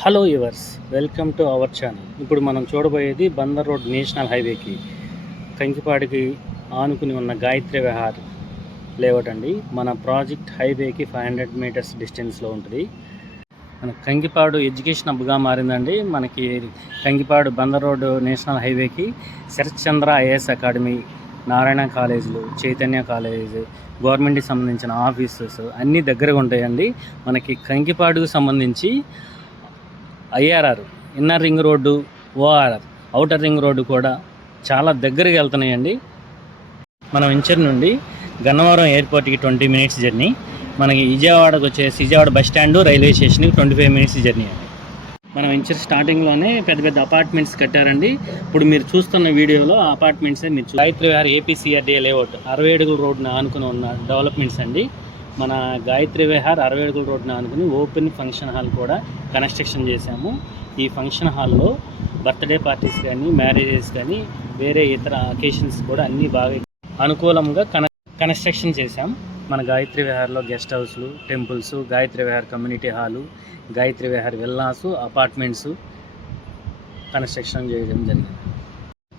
Hello yours, welcome to our channel. ఇప్పుడు మనం చూడబోయేది బందర్ రోడ్ నేషనల్ హైవేకి కంకిపాడికి ఆనుకుని ఉన్న గాయత్రి విహార్ లేఅవుట్ అండి. మన ప్రాజెక్ట్ హైవేకి 500 మీటర్స్ డిస్టెన్స్లో ఉంటుంది. మన కంకిపాడు ఎడ్యుకేషన్ హబ్గా మారిందండి. మనకి కంకిపాడు బందర్ రోడ్ నేషనల్ హైవేకి శరత్ చంద్ర ఐఏఎస్ అకాడమీ, నారాయణ కాలేజీలు, చైతన్య కాలేజ్, గవర్నమెంట్కి సంబంధించిన ఆఫీసెస్ అన్నీ దగ్గరగా ఉంటాయండి. మనకి కంకిపాడుకు సంబంధించి IRR, inner ring road, ORR, outer ring road కూడా చాలా దగ్గరగా వెళ్తున్నాయండి. మన వెంచర్ నుండి గన్నవరం ఎయిర్పోర్ట్కి 20 మినిట్స్ జర్నీ, మనకి విజయవాడకు వచ్చేసి విజయవాడ బస్ స్టాండు, రైల్వే స్టేషన్కి 25 మినిట్స్ జర్నీ అండి. మన వెంచర్ స్టార్టింగ్లోనే పెద్ద పెద్ద అపార్ట్మెంట్స్ కట్టారండి. ఇప్పుడు మీరు చూస్తున్న వీడియోలో అపార్ట్మెంట్సే మీరు గాయత్రి విహార్ ఏపీసీఆర్డీఏ లేఅవుట్ 60 అడుగుల రోడ్డును ఆనుకుని ఉన్న డెవలప్మెంట్స్ అండి. మన గాయత్రి విహార్ 60 అడుగుల రోడ్డును ఆనుకుని ఓపెన్ ఫంక్షన్ హాల్ కూడా కన్స్ట్రక్షన్ చేశాము. ఈ ఫంక్షన్ హాల్లో బర్త్డే పార్టీస్ కానీ, మ్యారేజెస్ కానీ, వేరే ఇతర అకేషన్స్ కూడా అన్నీ బాగా అనుకూలంగా కన్స్ట్రక్షన్ చేశాం. మన గాయత్రి విహార్లో గెస్ట్ హౌస్లు, temples, Gayatri Vihar community hall, Gayatri Vihar villas, apartments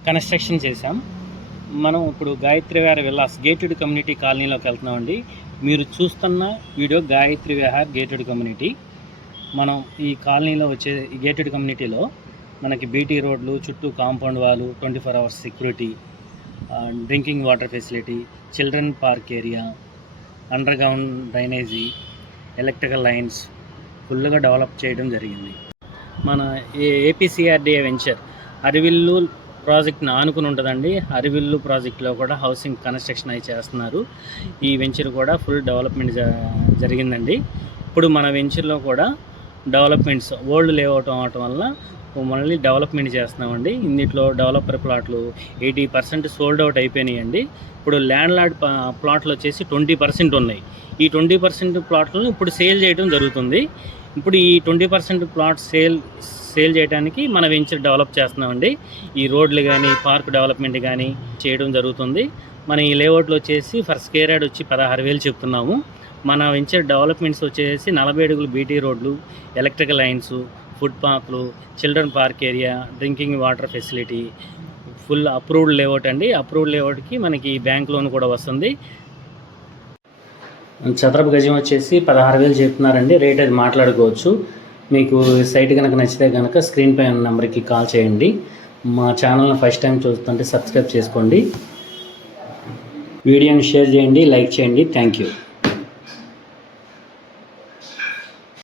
construction చేశాం. మనం ఇప్పుడు Gayatri Vihar villas gated community కాలనీలోకి వెళ్తున్నామండి. మీరు చూస్తున్న video Gayatri Vihar gated community. మనం ఈ కాలనీలో వచ్చే ఈ గేటెడ్ కమ్యూనిటీలో మనకి బీటీ రోడ్లు, చుట్టూ కాంపౌండ్ వాళ్ళు, 24 hours security, drinking water facility, children park area, under ground drainage, electrical lines ఫుల్గా డెవలప్ చేయడం జరిగింది. మన ఏపీసీఆర్డీఏ వెంచర్ అరివిల్లు ప్రాజెక్ట్ని ఆనుకుని ఉంటుందండి. అరివిల్లు ప్రాజెక్ట్లో కూడా హౌసింగ్ కన్స్ట్రక్షన్ అయి చేస్తున్నారు. ఈ వెంచర్ కూడా ఫుల్ డెవలప్మెంట్ జరిగిందండి. ఇప్పుడు మన వెంచర్లో కూడా డెవలప్మెంట్స్ ఓల్డ్ లేఅవుట్ అవటం వల్ల మళ్ళీ డెవలప్మెంట్ చేస్తున్నామండి. ఇందులో డెవలపర్ ప్లాట్లు 80% సోల్డ్ అవుట్ అయిపోయినాయండి. ఇప్పుడు ల్యాండ్ లార్డ్ ప్లాట్లు వచ్చేసి 20% ఉన్నాయి. ఈ 20% ప్లాట్లను ఇప్పుడు సేల్ చేయడం జరుగుతుంది. ఇప్పుడు ఈ 20% ప్లాట్ సేల్ చేయడానికి మన వెంచర్ డెవలప్ చేస్తున్నామండి. ఈ రోడ్లు కానీ, పార్క్ డెవలప్మెంట్ కానీ చేయడం జరుగుతుంది. మన ఈ లేఅవుట్లో వచ్చేసి ఫర్ స్క్వేర్ యార్డ్ వచ్చి 16,000 చెప్తున్నాము. మన వెంచర్ డెవలప్మెంట్స్ వచ్చేసి 40 అడుగులు బీటీ రోడ్లు, ఎలక్ట్రికల్ లైన్స్, ఫుడ్ పార్క్లు, children park area, drinking water facility, full approved layout అండి. అప్రూవ్డ్ లేఅవుట్కి మనకి బ్యాంక్ లోన్ కూడా వస్తుంది. చదరపు గజం వచ్చేసి 16,000 చెప్తున్నారండి. రేట్ అది మాట్లాడుకోవచ్చు. మీకు సైట్ కనుక నచ్చితే కనుక స్క్రీన్ పై ఉన్న నెంబర్కి కాల్ చేయండి. మా ఛానల్ని ఫస్ట్ టైం చూస్తుంటే సబ్స్క్రైబ్ చేసుకోండి. వీడియోని షేర్ చేయండి, లైక్ చేయండి. Thank you.